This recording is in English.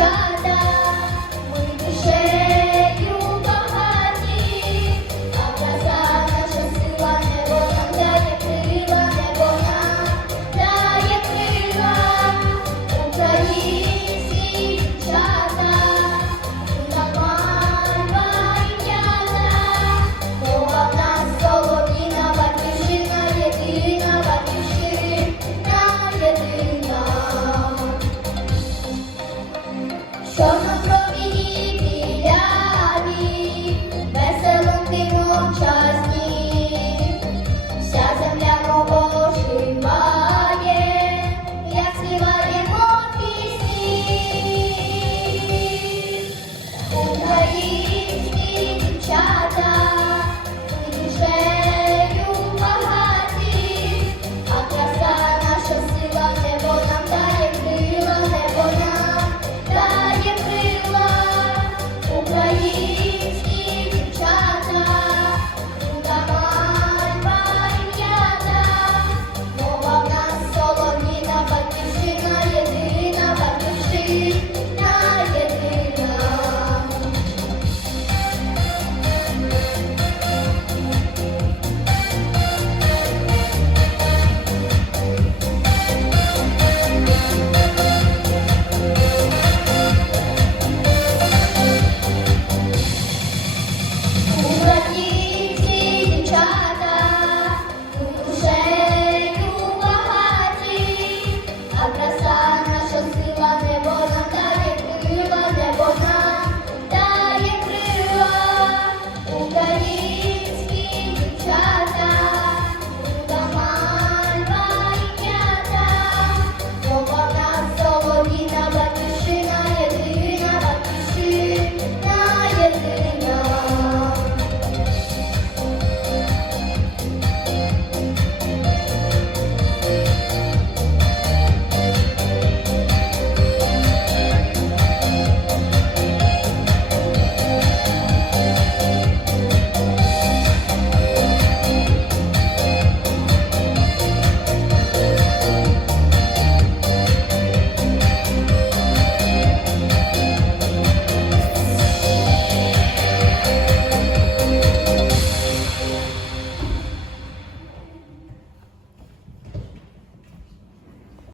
Shut